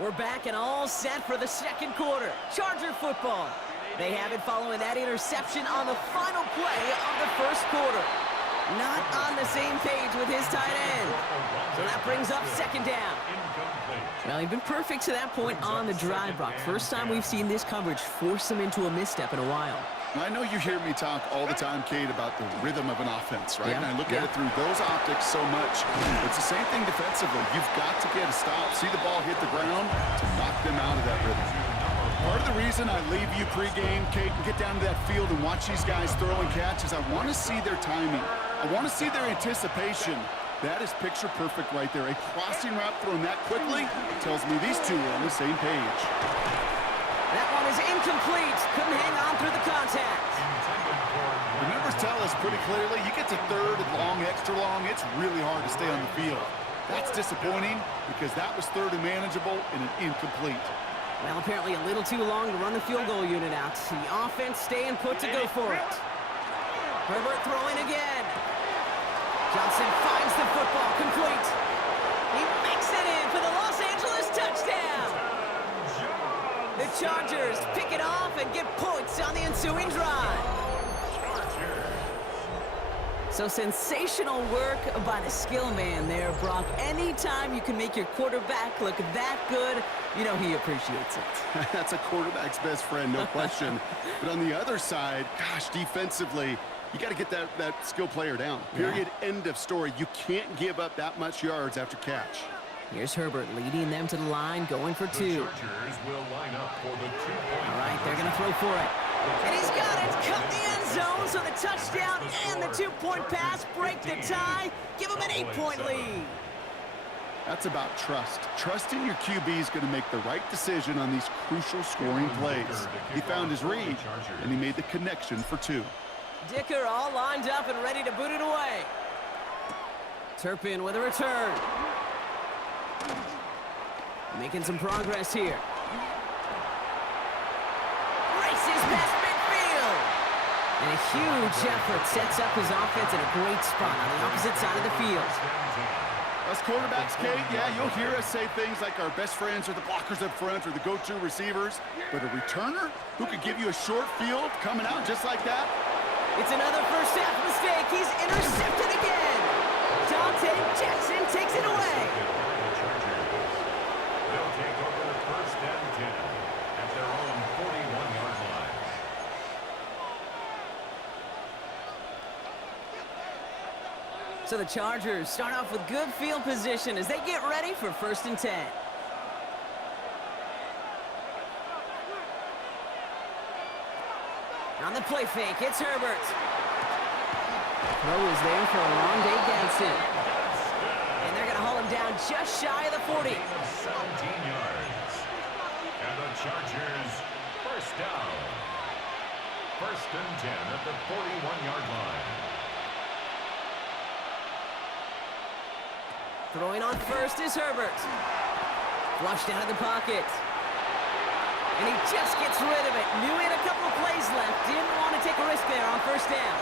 We're back and all set for the second quarter. Charger football. They have it following that interception on the final play of the first quarter. Not on the same page with his tight end. So that brings up second down. Well, he's been perfect to that point on the drive, Brock. First time we've seen this coverage force him into a misstep in a while. I know you hear me talk all the time, Kate, about the rhythm of an offense, right? And I look at it through those optics so much. It's the same thing defensively. You've got to get a stop, see the ball hit the ground to knock them out of that rhythm. Part of the reason I leave you pregame, Kate, and get down to that field and watch these guys throw and catch is I want to see their timing. I want to see their anticipation. That is picture perfect right there. A crossing route thrown that quickly tells me these two are on the same page. That one is incomplete. Couldn't hang on through the contact. The numbers tell us pretty clearly, you get to third and long, extra long, it's really hard to stay on the field. That's disappointing because that was third and manageable and an incomplete. Well, apparently a little too long to run the field goal unit out. The offense staying put to go for it. Herbert throwing again. Johnson finds the football complete. He makes it in for the Los Angeles touchdown. The Chargers pick it off and get points on the ensuing drive. So sensational work by the skill man there, Brock. Anytime you can make your quarterback look that good, you know he appreciates it. That's a quarterback's best friend, no question. But on the other side, gosh, defensively, you got to get that skill player down. Period, end of story. You can't give up that much yards after catch. Here's Herbert leading them to the line, going for two. All right, they're going to throw for it. And he's got it. Cut the end zone, so the touchdown and the two-point pass break the tie. Give him an 8-point lead. That's about trust. Trusting your QB is going to make the right decision on these crucial scoring plays. He found his read, and he made the connection for two. Dicker all lined up and ready to boot it away. Turpin with a return. Making some progress here. Races past midfield. And a huge effort sets up his offense in a great spot on the opposite side of the field. Us quarterbacks, Kate, yeah, you'll hear us say things like our best friends are the blockers up front or the go-to receivers. But a returner who could give you a short field coming out just like that? It's another first half mistake. He's intercepted again. Dante Jackson takes it away. They'll take over the first and 10 at their own 41-yard line. So the Chargers start off with good field position as they get ready for first and 10. On the play fake, it's Herbert. Throw is there for a long day Gadsden. And they're going to haul him down just shy of the 40. 17 yards. And the Chargers first down. First and 10 at the 41-yard line. Throwing on first is Herbert. Flushed out of the pocket. And he just gets rid of it. Knew he had a couple of plays left. Didn't want to take a risk there on first down.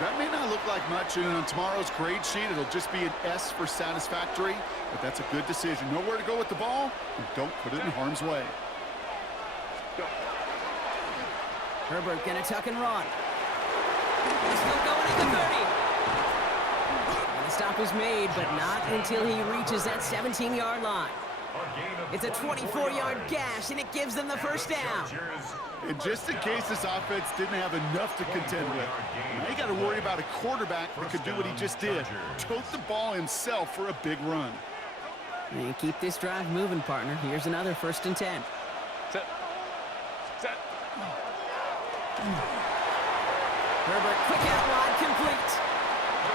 That may not look like much, and on tomorrow's grade sheet, it'll just be an S for satisfactory, but that's a good decision. Know where to go with the ball, and don't put it in harm's way. Herbert gonna tuck and run. He's still going at the 30. And the stop is made, but not until he reaches that 17-yard line. It's a 24-yard gash, and it gives them the first down. And just in case this offense didn't have enough to contend with, now you got to worry about a quarterback that could do what he just did. Tote the ball himself for a big run. And keep this drive moving, partner. Here's another first and 10. Set. Herbert, quick out wide, complete.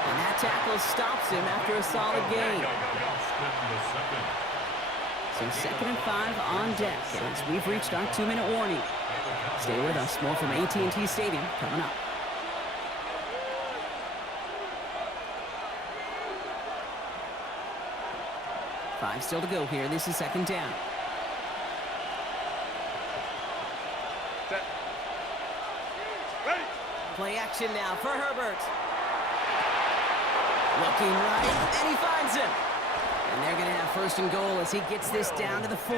And that tackle stops him after a solid gain. So second and 5 on deck as we've reached our 2-minute warning. Stay with us. More from AT&T Stadium coming up. Five still to go here. This is second down. Set. Ready. Play action now for Herbert. Looking right, and he finds him. And they're going to have first and goal as he gets this down to the 4.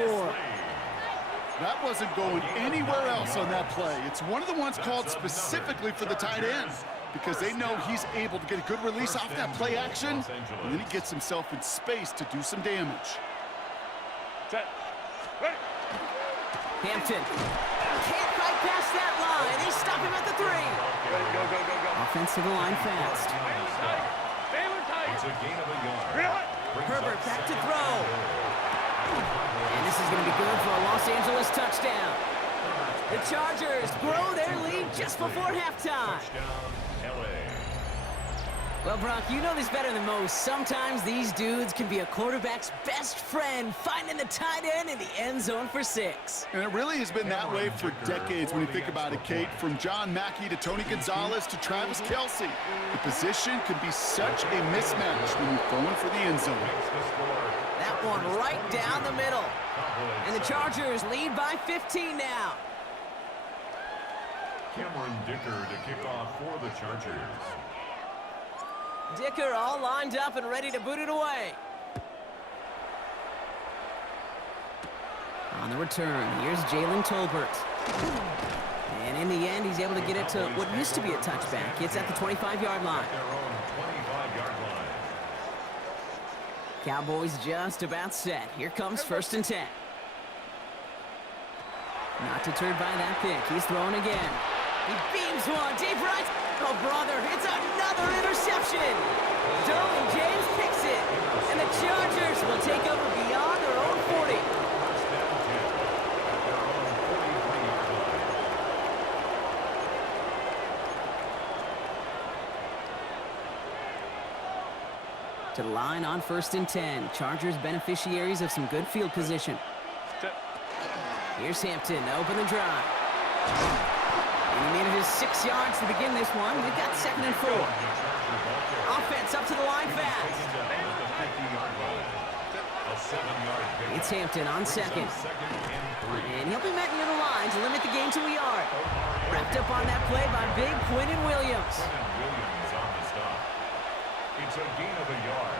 That wasn't going anywhere else on that play. It's one of the ones called specifically for the tight end because they know he's able to get a good release off that play action, and then he gets himself in space to do some damage. Hampton can't quite pass that line. They stop him at the 3. Go. Offensive line fast. It's a gain of a yard. Herbert back to throw. And this is going to be good for a Los Angeles touchdown. The Chargers grow their lead just before halftime. Touchdown, LA. Well, Brock, you know this better than most. Sometimes these dudes can be a quarterback's best friend, finding the tight end in the end zone for 6. And it really has been that way for decades when you think about it, Kate. From John Mackey to Tony Gonzalez to Travis Kelce. The position can be such a mismatch when you're throwing for the end zone. That one right down the middle. And the Chargers lead by 15 now. Cameron Dicker to kick off for the Chargers. Dicker all lined up and ready to boot it away. On the return, here's Jalen Tolbert. And in the end, he's able to get it to what used to be a touchback. It's at the 25-yard line. Their own 25-yard line. Cowboys just about set. Here comes first and 10. Not deterred by that pick. He's throwing again. He beams one deep right. Oh, brother, it's another interception. Derwin James picks it. And the Chargers will take over beyond their own 40. First down 10 at their own 43-yard line. To the line on first and 10. Chargers beneficiaries of some good field position. Here's Hampton to open the drive. And he needed his 6 yards to begin this one. We've got second and 4. Offense up to the line fast. It's Hampton on second. And he'll be met near the line to limit the gain to a yard. Wrapped up on that play by big Quinton Williams. It's a gain of a yard.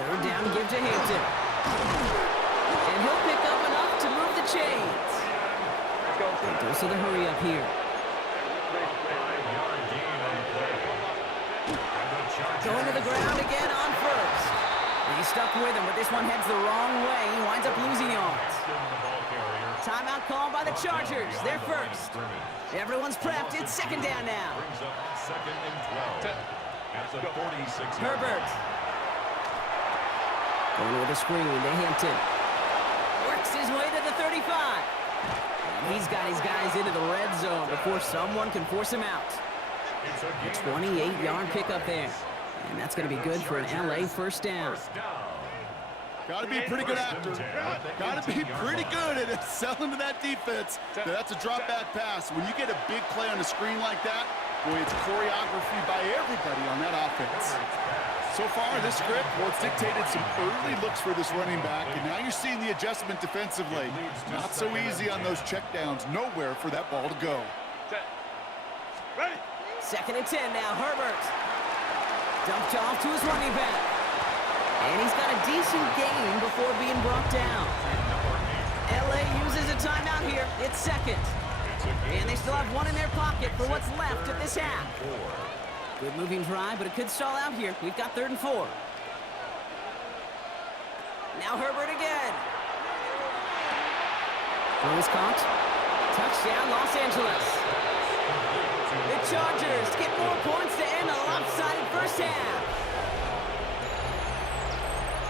Third down give to Hampton. And he'll pick up enough to move the chains. And goes to the hurry up here. Going to the ground again on first. And he's stuck with him, but this one heads the wrong way. He winds up losing yards. Timeout called by the Chargers. They're first. Everyone's prepped. It's second down now. Brings up second and 12 at the 46. Herbert. Going with a screen to Hampton. Works his way to the 35. And he's got his guys into the red zone before someone can force him out. A 28-yard pickup there. And that's going to be good for an LA first down. Got to be pretty good after. Got to be pretty good at selling to that defense. That's a drop back pass. When you get a big play on the screen like that, boy, it's choreography by everybody on that offense. So far, this script, well, it's dictated some early looks for this running back, and now you're seeing the adjustment defensively. Not so easy on those checkdowns. Nowhere for that ball to go. Second and 10 now, Herbert. Dumped off to his running back. And he's got a decent gain before being brought down. LA uses a timeout here. It's second. And they still have one in their pocket for what's left of this half. Good moving drive, but it could stall out here. We've got third and 4. Now Herbert again. Throw is caught. Touchdown, Los Angeles. The Chargers get more points to end a lopsided first half.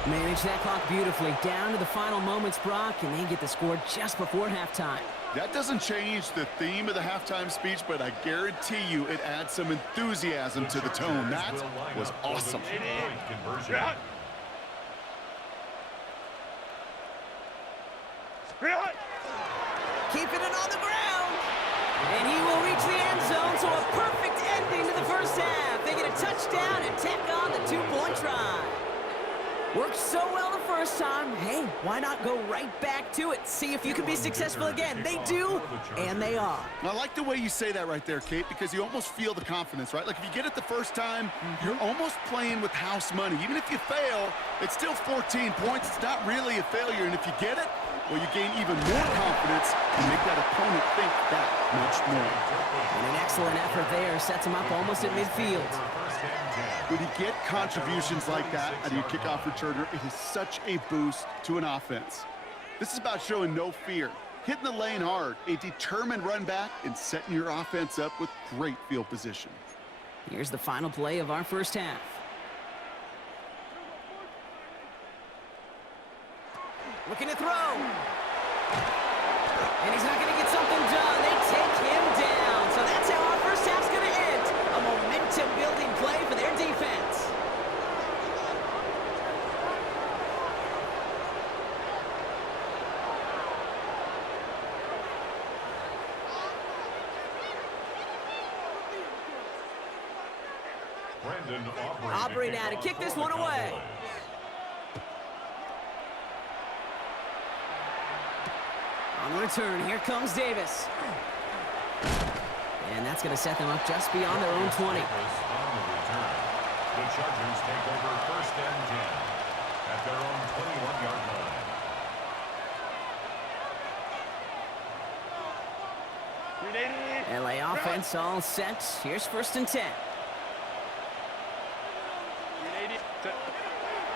Manage that clock beautifully. Down to the final moments, Brock, and they get the score just before halftime. That doesn't change the theme of the halftime speech, but I guarantee you it adds some enthusiasm to the tone. That was awesome. Keeping it on the ground. And he will reach the end zone, so a perfect ending to the first half. They get a touchdown and tack on the 2-point try. Worked so well the first time. Hey, why not go right back to it? See if you can be successful again. They do, and they are. I like the way you say that right there, Kate, because you almost feel the confidence, right? Like if you get it the first time, you're almost playing with house money. Even if you fail, it's still 14 points. It's not really a failure. And if you get it, well, you gain even more confidence and make that opponent think that much more. And an excellent effort there sets him up almost at midfield. When you get contributions like that out of your kickoff returner, it is such a boost to an offense. This is about showing no fear, hitting the lane hard, a determined run back, and setting your offense up with great field position. Here's the final play of our first half. Looking to throw. And he's not going to get something done. They take him down. So that's how our first half's going to end. A momentum-building play for their defense. Aubrey now to kick this one away. On return, here comes Davis. And that's going to set them up just beyond their own 20. The Chargers take over first and 10 at their own 21-yard line. LA offense all set. Here's first and 10.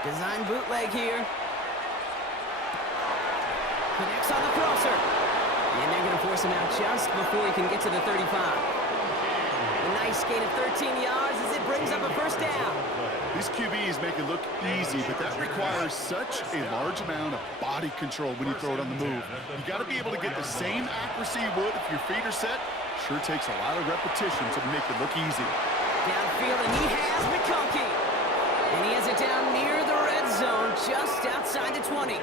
Design bootleg here. Connects on the crosser. And they're going to force him out just before he can get to the 35. A nice gain of 13 yards as it brings up a first down. These QBs make it look easy, but that requires such a large amount of body control when you throw it on the move. You got to be able to get the same accuracy you would if your feet are set. Sure takes a lot of repetition to make it look easy. Downfield, and he has McConkey. And he has it down near the red zone, just outside the 20.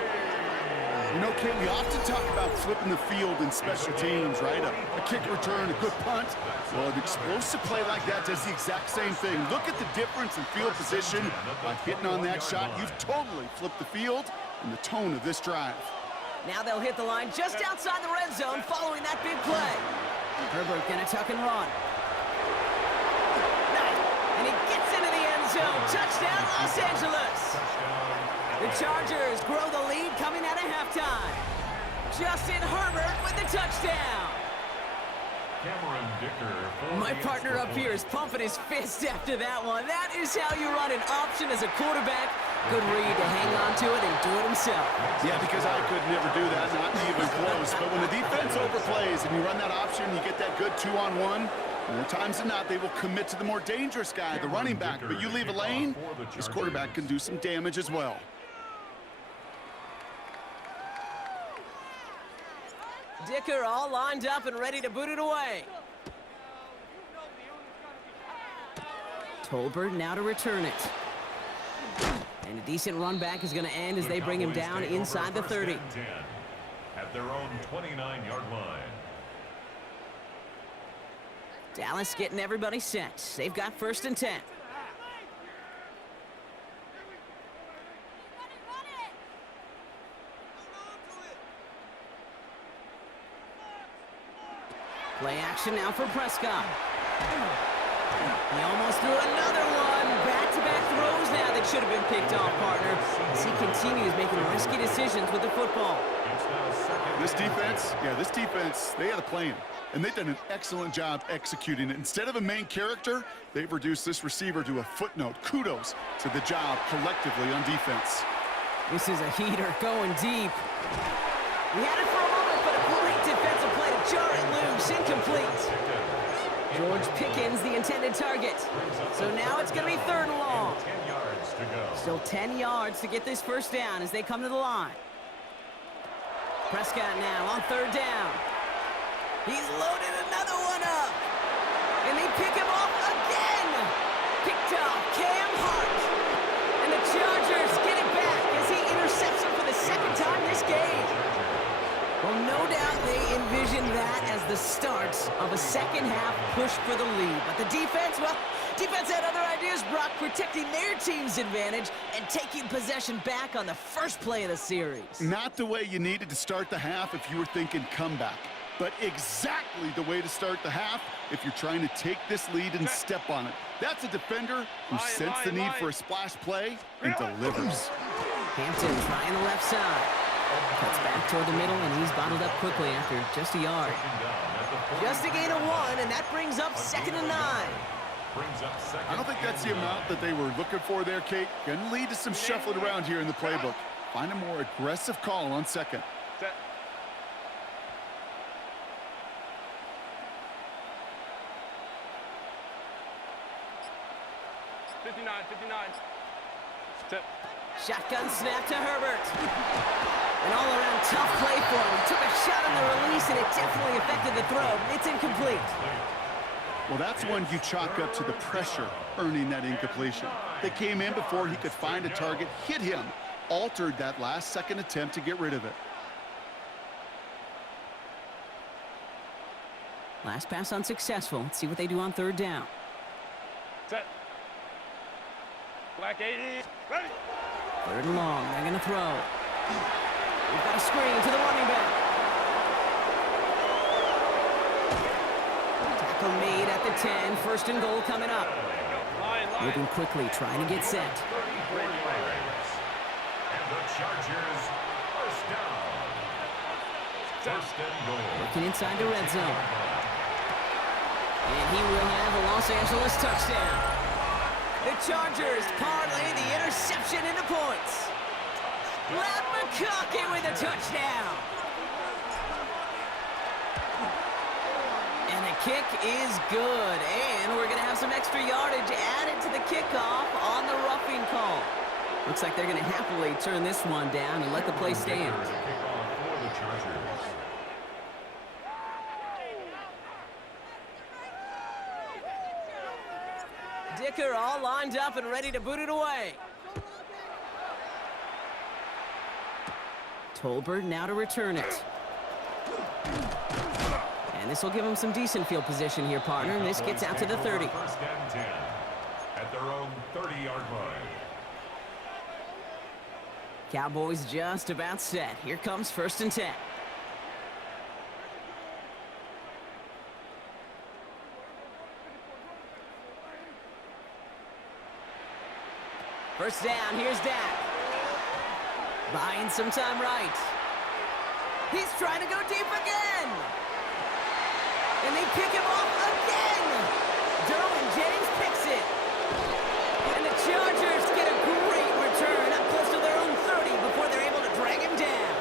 You know, Kate, we often talk about flipping the field in special teams, right? A kick return, a good punt. Well, an explosive play like that does the exact same thing. Look at the difference in field position. By hitting on that shot, you've totally flipped the field and the tone of this drive. Now they'll hit the line just outside the red zone following that big play. Herbert gonna tuck and run. And he gets into the end zone. Touchdown, Los Angeles. The Chargers grow the lead coming out of halftime. Justin Herbert with the touchdown. My partner up here is pumping his fist after that one. That is how you run an option as a quarterback. Good read to hang on to it and do it himself. Yeah, because I could never do that, not even close. But when the defense overplays and you run that option, you get that good 2-on-1. More times than not, they will commit to the more dangerous guy, the running back. But you leave a lane, this quarterback can do some damage as well. Dicker all lined up and ready to boot it away. Tolbert now to return it. And a decent run back is going to end as they bring him down inside the 30. At their own 29-yard line. Dallas getting everybody set. They've got first and 10. Play action now for Prescott. He almost threw another one. Back-to-back throws now that should have been picked off, partner, as he continues making risky decisions with the football. This defense, they had a plan, and they've done an excellent job executing it. Instead of a main character, they've reduced this receiver to a footnote. Kudos to the job collectively on defense. This is a heater going deep. We had it for a moment, but a great defensive play to jar it loose. Incomplete. George Pickens, the intended target. So now it's going to be third and long. Still 10 yards to get this first down as they come to the line. Prescott now on third down. He's loaded another one up. And they pick him off again. Picked off Cam Hart. And the Chargers get it back as he intercepts him for the second time this game. Well, no doubt they envisioned that as the start of a second-half push for the lead. But the defense, well, Defense had other ideas, Brock, protecting their team's advantage and taking possession back on the first play of the series. Not the way you needed to start the half if you were thinking comeback, but exactly the way to start the half if you're trying to take this lead and step on it. That's a defender who sensed the need for a splash play and delivers. Hampton trying the left side. Cuts back toward the middle, and he's bottled up quickly after just a yard. Just a gain of 1, and that brings up 2nd and 9. I don't think that's the amount that they were looking for there, Kate. Going to lead to some shuffling around here in the playbook. Find a more aggressive call on 2nd. Set. Set. Shotgun snap to Herbert. An all-around tough play for him. Took a shot on the release, and it definitely affected the throw. It's incomplete. Well, that's one you chalk up to the pressure earning that incompletion. They came in before he could find a target, hit him, altered that last-second attempt to get rid of it. Last pass unsuccessful. Let's see what they do on 3rd down. Set. Black 80. Ready. 3rd and long. They're going to throw. We've got a screen to the running back. Tackle made at the 10. 1st and goal coming up. Line. Moving quickly, trying to get set. And the Chargers, first down. 1st and goal. Looking inside the red zone. And he will have a Los Angeles touchdown. The Chargers parlay the interception into points. Matt McConkey with a touchdown. And the kick is good. And we're going to have some extra yardage added to the kickoff on the roughing call. Looks like they're going to happily turn this one down and let the play stand. Kickoff for the Chargers. Dicker all lined up and ready to boot it away. Tolbert now to return it. And this will give him some decent field position here, partner. This gets out to the 30. 1st and 10 at their own 30-yard line. Cowboys just about set. Here comes 1st and 10. First down, here's Dak. Buying some time right. He's trying to go deep again. And they pick him off again. Derwin James picks it. And the Chargers get a great return up close to their own 30 before they're able to drag him down.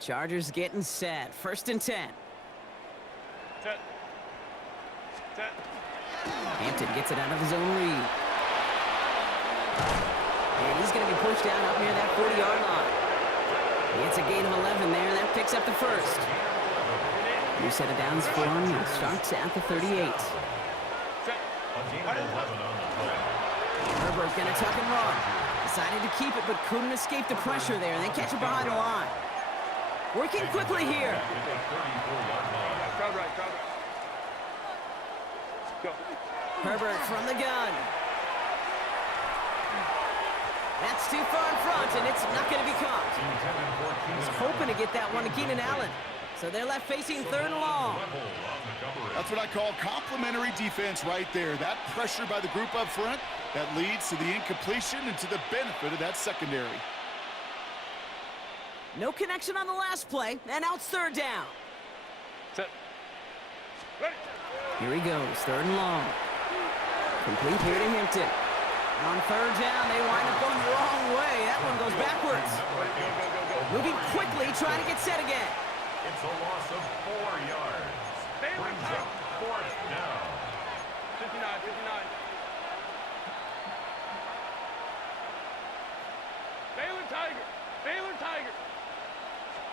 Chargers getting set. 1st and 10. Set. Set. Hampton gets it out of his own read. And he's going to be pushed down up near that 40-yard line. It's a gain of 11 there. That picks up the 1st. New set of downs for him. He starts at the 38. Set. Herbert going to tuck and run. Decided to keep it, but couldn't escape the pressure there. And they catch it behind the line. Working quickly here. Crowd right. Go. Herbert from the gun. That's too far in front, and it's not going to be caught. He's hoping to get that one to Keenan Allen. So they're left facing 3rd and long. That's what I call complimentary defense right there. That pressure by the group up front, that leads to the incompletion and to the benefit of that secondary. No connection on the last play, and now it's 3rd down. Set. Ready. Here he goes, 3rd and long. Complete here to Hampton. On 3rd down, they wind up going the wrong way. That one goes backwards. Moving quickly, trying to get set again. It's a loss of 4 yards. Brings up 4th down. 59. Baylor Tiger.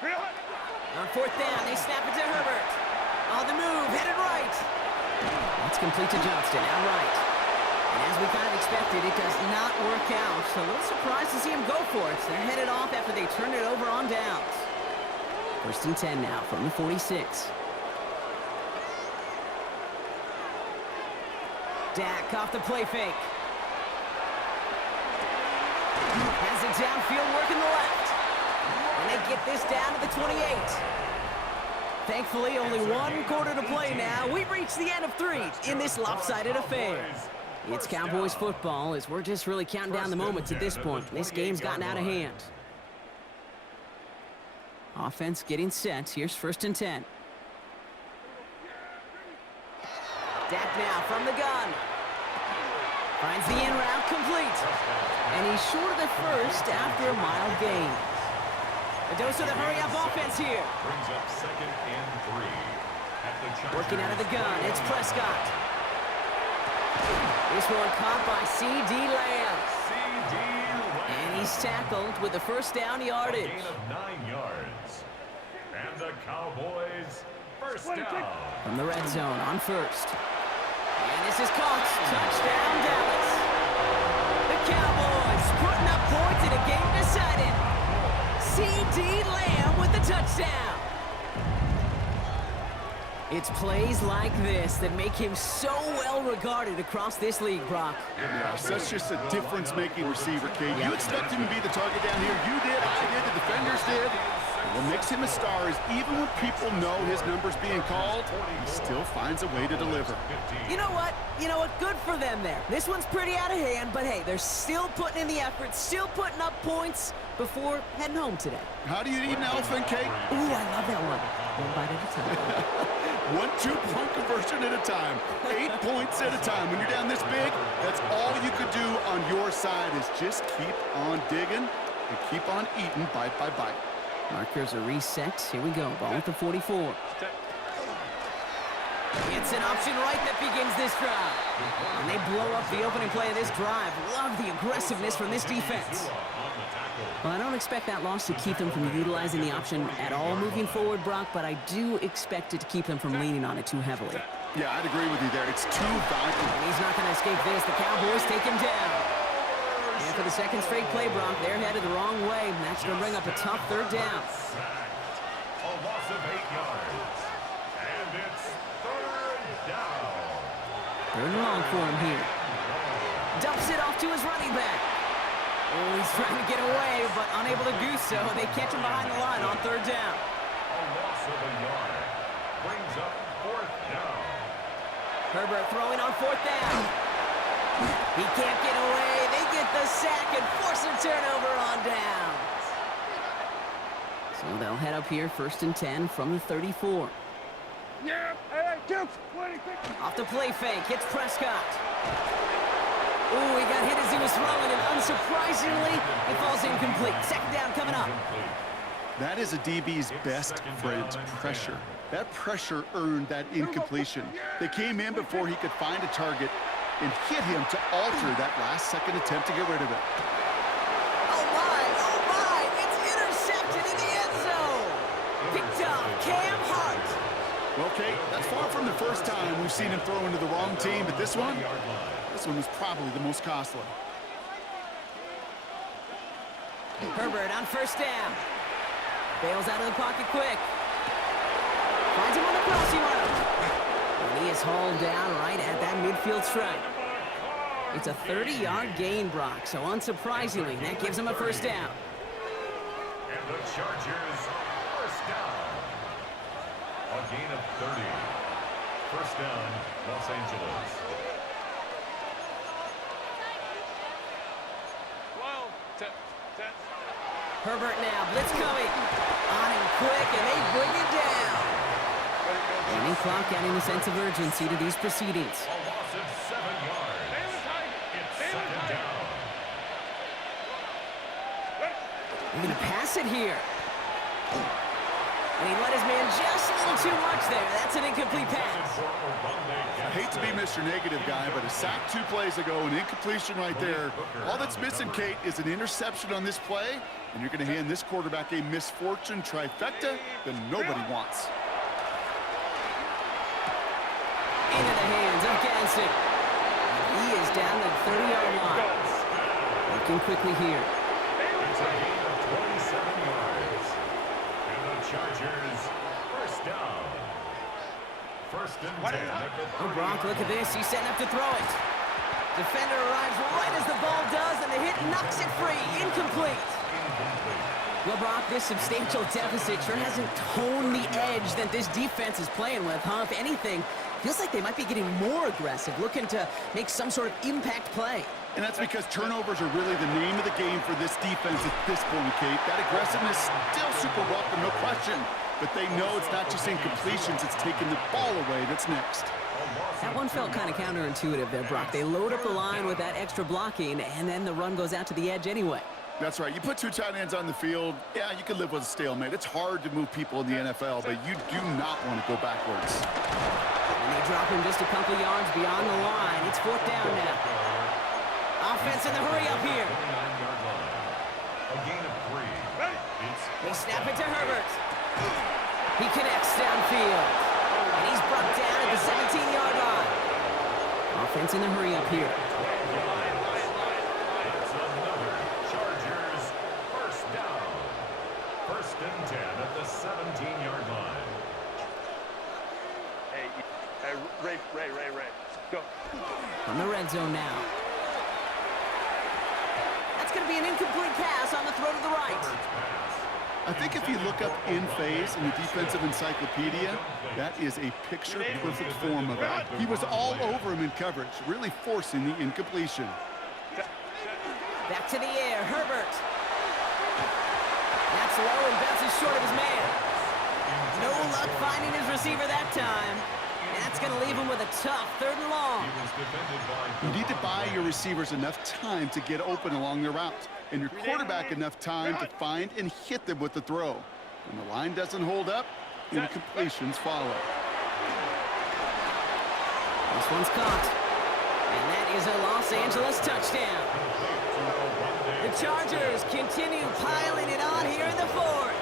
On 4th down, they snap it to Herbert. On the move, headed right. That's complete to Johnston, out right. And as we kind of expected, it does not work out. So a little surprised to see him go for it. They're headed off after they turned it over on downs. 1st and 10 now from the 46. Dak off the play fake. Has it downfield, working the left. And they get this down to the 28. Thankfully, only one quarter to play now. We've reached the end of 3 in this lopsided affair. It's Cowboys football as we're just really counting down the moments at this point. This game's gotten out of hand. Offense getting set. Here's 1st and 10. Dak now from the gun. Finds the in route complete. And he's short of the first after a mild gain. A dose of the hurry-up offense here. Brings up 2nd and 3. At the Chargers. Working out of the gun, it's Prescott. This one caught by C.D. Lamb. C.D. Lamb. And he's tackled with the 1st down yardage. A gain of 9 yards. And the Cowboys, 1st down. From the red zone on 1st. And this is caught. Touchdown, Dallas. The Cowboys putting up points in a game decided. C.D. Lamb with the touchdown. It's plays like this that make him so well regarded across this league, Brock. Yeah, such just a difference-making receiver, Kate. You expect him to be the target down here. You did, I did, the defenders did. What makes him a star is even when people know his number's being called, he still finds a way to deliver. You know what? Good for them there. This one's pretty out of hand, but hey, they're still putting in the effort, still putting up points before heading home today. How do you eat an elephant cake? Ooh, I love that one. One bite at a time. 1 2-point conversion at a time. 8 points at a time. When you're down this big, that's all you could do on your side is just keep on digging and keep on eating bite by bite. Markers are reset. Here we go. Ball at the 44. It's an option right that begins this drive. And they blow up the opening play of this drive. Love the aggressiveness from this defense. Well, I don't expect that loss to keep them from utilizing the option at all moving forward, Brock, but I do expect it to keep them from leaning on it too heavily. Yeah, I'd agree with you there. It's too valuable. And he's not going to escape this. The Cowboys take him down. And for the 2nd straight play, Brock, they're headed the wrong way. And that's going to bring up a tough 3rd down. A loss of 8 yards. And it's 3rd down. 3rd and long for him here. Dumps it off to his running back. Oh, he's trying to get away, but unable to do so. They catch him behind the line on 3rd down. A loss of a yard. Brings up 4th down. Herbert throwing on 4th down. He can't get away. They get the sack and force a turnover on downs. So they'll head up here 1st and 10 from the 34. Yeah, hey, Jim, Off the play fake, hits Prescott. Ooh, he got hit as he was throwing, and unsurprisingly, it falls incomplete. 2nd down coming up. That is a DB's best friend, pressure. That pressure earned that incompletion. They came in before he could find a target and hit him to alter that last-second attempt to get rid of it. Oh my, it's intercepted in the end zone. Picked up Cam Hart. Well, Kate, that's far from the first time we've seen him throw into the wrong team, but this one was probably the most costly. Herbert on 1st down. Bails out of the pocket quick. Finds him on the crossing route. And he is hauled down right at that midfield stripe. It's a 30-yard gain, Brock, so unsurprisingly, that gives him a 1st down. And the Chargers, 1st down. A gain of 30. 1st down, Los Angeles. Herbert now, blitz coming. On him quick, and they bring it down. Running clock adding a sense of urgency to these proceedings. A loss of 7 yards. It's 2nd down. They're going to pass it here. And he let his man just a little too much there. That's an incomplete pass. I hate to be Mr. Negative guy, but a sack 2 plays ago, an incompletion right there. All that's missing, Kate, is an interception on this play, and you're going to hand this quarterback a misfortune trifecta that nobody wants. Into the hands of Gadsden. He is down to the 30-yard line. Working quickly here. It's a gain of 27 yards. And the Chargers, first down. First and 10 at the 30. Oh, Gronk, look at this. He's setting up to throw it. Defender arrives right as the ball does, and the hit knocks it free. Incomplete. Well, Brock, this substantial deficit sure hasn't toned the edge that this defense is playing with, huh? If anything, feels like they might be getting more aggressive, looking to make some sort of impact play. And that's because turnovers are really the name of the game for this defense at this point, Kate. That aggressiveness still super welcome, no question. But they know it's not just incompletions, it's taking the ball away that's next. That one felt kind of counterintuitive there, Brock. They load up the line with that extra blocking, and then the run goes out to the edge anyway. That's right. You put two tight ends on the field, yeah, you can live with a stalemate. It's hard to move people in the NFL, but you do not want to go backwards. And they drop him just a couple yards beyond the line. It's fourth down now. Offense in the hurry up here. A gain of 3. They snap it to Herbert. He connects downfield. And he's brought down at the 17-yard line. Offense in the hurry up here. It's another Chargers first down. First and 10 at the 17-yard line. Hey, Ray. Go. From the red zone now. That's going to be an incomplete pass on the throw to the right. I think if you look up in phase in the defensive encyclopedia, that is a picture-perfect form of it. He was all over him in coverage, really forcing the incompletion. Back to the air, Herbert. That's low and bounces short of his man. No luck finding his receiver that time. And that's going to leave him with a tough 3rd and long. You need to buy your receivers enough time to get open along their route, and your quarterback enough time to find and hit them with the throw. When the line doesn't hold up, incompletions follow. This one's caught. And that is a Los Angeles touchdown. The Chargers continue piling it on here in the 4th.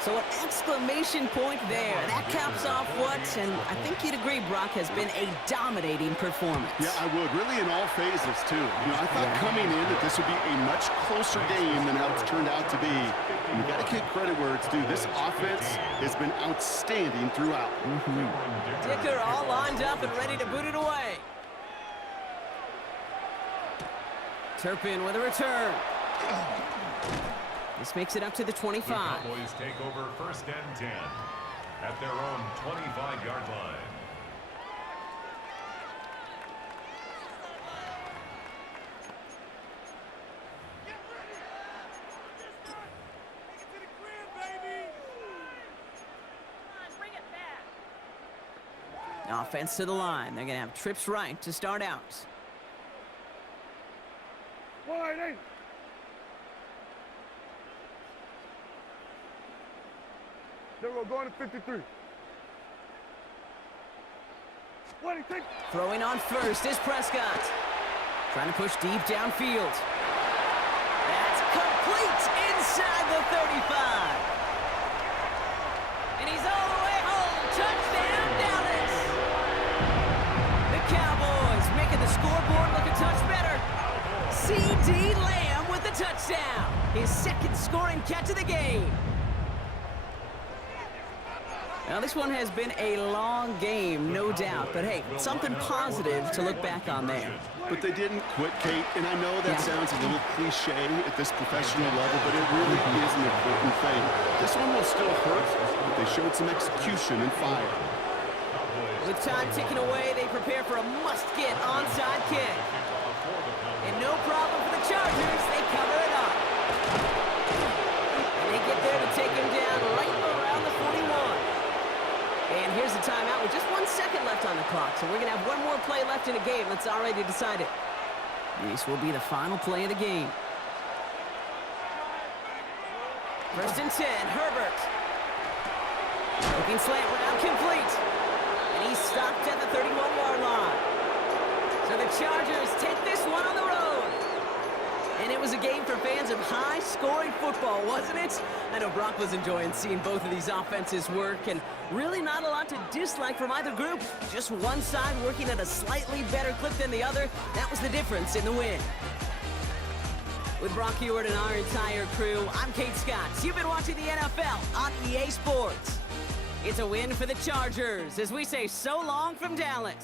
So an exclamation point there. That caps off what, and I think you'd agree, Brock, has been a dominating performance. Yeah, I would. Really in all phases, too. You know, I thought coming in that this would be a much closer game than how it's turned out to be. And you got to give credit where it's due. This offense has been outstanding throughout. Dicker all lined up and ready to boot it away. Turpin with a return. This makes it up to the 25. The Cowboys take over first and 10 at their own 25-yard line. Offense to the line. They're going to have trips right to start out. Wide eight. We're going to 53. Throwing on first is Prescott. Trying to push deep downfield. That's complete inside the 35. And he's all the way home. Touchdown, Dallas. The Cowboys making the scoreboard look a touch better. C.D. Lamb with the touchdown. His 2nd scoring catch of the game. Now, this one has been a long game, no doubt. But, hey, something positive to look back on there. But they didn't quit, Kate. And I know that sounds a little cliche at this professional level, but it really is an important thing. This one will still hurt, but they showed some execution and fire. With time ticking away, they prepare for a must-get onside kick. And no problem for the Chargers. They cover it up. And they get there to take him down right around the 41. And here's the timeout with just 1 second left on the clock. So we're going to have one more play left in the game that's already decided. This will be the final play of the game. First and 10, Herbert. Looking slant route complete. And he's stopped at the 31-yard line. So the Chargers take this one on the road. And it was a game for fans of high-scoring football, wasn't it? I know Brock was enjoying seeing both of these offenses work, and really not a lot to dislike from either group. Just one side working at a slightly better clip than the other. That was the difference in the win. With Brock Heward and our entire crew, I'm Kate Scott. You've been watching the NFL on EA Sports. It's a win for the Chargers as we say so long from Dallas.